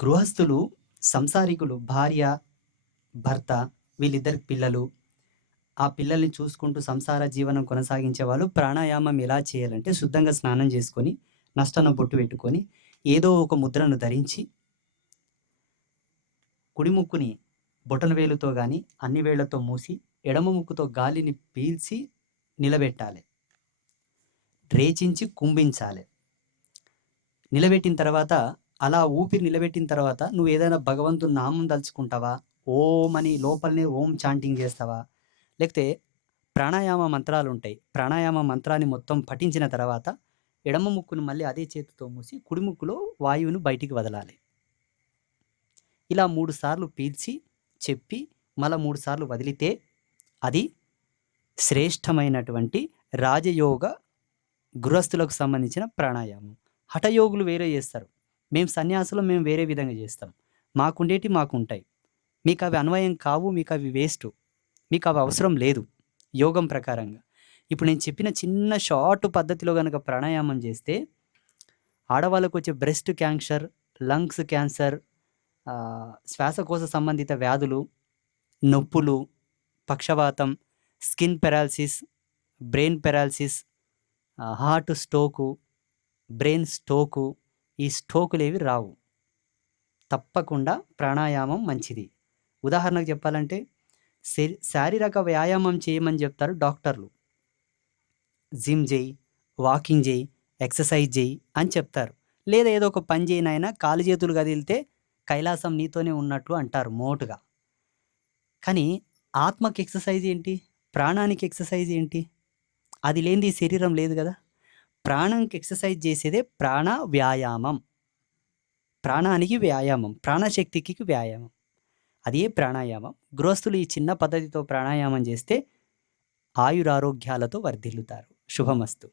గృహస్థులు సంసారికులు భార్య భర్త వీళ్ళిద్దరి పిల్లలు ఆ పిల్లల్ని చూసుకుంటూ సంసార జీవనం కొనసాగించే వాళ్ళు ప్రాణాయామం ఎలా చేయాలంటే శుద్ధంగా స్నానం చేసుకొని నష్టన బొట్టు పెట్టుకొని ఏదో ఒక ముద్రను ధరించి కుడి ముక్కుని బొటన వేలుతో కానీ అన్ని వేళ్ళతో మూసి ఎడమ ముక్కుతో గాలిని పీల్చి నిలబెట్టాలి. రేచించి కుంభించాలి. నిలబెట్టిన తర్వాత అలా ఊపిరి నిలబెట్టిన తర్వాత నువ్వు ఏదైనా భగవంతుని నామం తలుచుకుంటావా? ఓం అని లోపలనే ఓం చాంటింగ్ చేస్తావా? లేకపోతే ప్రాణాయామ మంత్రాలు ఉంటాయి. ప్రాణాయామ మంత్రాన్ని మొత్తం పఠించిన తర్వాత ఎడమ ముక్కును మళ్ళీ అదే చేతితో మూసి కుడి ముక్కులో వాయువును బయటికి వదలాలి. ఇలా మూడు సార్లు పీల్చి చెప్పి మళ్ళా మూడు సార్లు వదిలితే అది శ్రేష్టమైనటువంటి రాజయోగ గృహస్థులకు సంబంధించిన ప్రాణాయామం. హఠయోగులు వేరే చేస్తారు. మేము సన్యాసులు మేము వేరే విధంగా చేస్తాం. మాకుండేటి మాకు ఉంటాయి మీకు అవి అన్వయం కావు మీకు అవి వేస్ట్. మీకు అవి అవసరం లేదు యోగం ప్రకారంగా. ఇప్పుడు నేను చెప్పిన చిన్న షార్ట్ పద్ధతిలో కనుక ప్రాణాయామం చేస్తే ఆడవాళ్ళకు వచ్చే బ్రెస్ట్ క్యాన్సర్ లంగ్స్ క్యాన్సర్ శ్వాసకోశ సంబంధిత వ్యాధులు నొప్పులు పక్షవాతం skin paralysis brain paralysis heart stroke brain stroke ఈ స్ట్రోకులేవి రావు. తప్పకుండా ప్రాణాయామం మంచిది. ఉదాహరణకు చెప్పాలంటే శారీరక వ్యాయామం చేయమని చెప్తారు డాక్టర్లు. జిమ్ చేయి వాకింగ్ చేయి ఎక్సర్సైజ్ చేయి అని చెప్తారు. లేదా ఏదో ఒక పని చేయనైనా కాలు చేతులు కదిలితే కైలాసం నీతోనే ఉన్నట్లు అంటారు మోటుగా. కానీ ఆత్మకి ఎక్సర్సైజ్ ఏంటి? ప్రాణానికి ఎక్సర్సైజ్ ఏంటి? అది లేనిది శరీరం లేదు కదా. ప్రాణంకి ఎక్సర్సైజ్ చేసేదే ప్రాణ వ్యాయామం. ప్రాణానికి వ్యాయామం ప్రాణశక్తికి వ్యాయామం. అదే ప్రాణాయామం. గృహస్థులు ఈ చిన్న పద్ధతితో ప్రాణాయామం చేస్తే ఆయురారోగ్యాలతో వర్ధిల్లుతారు. శుభమస్తు.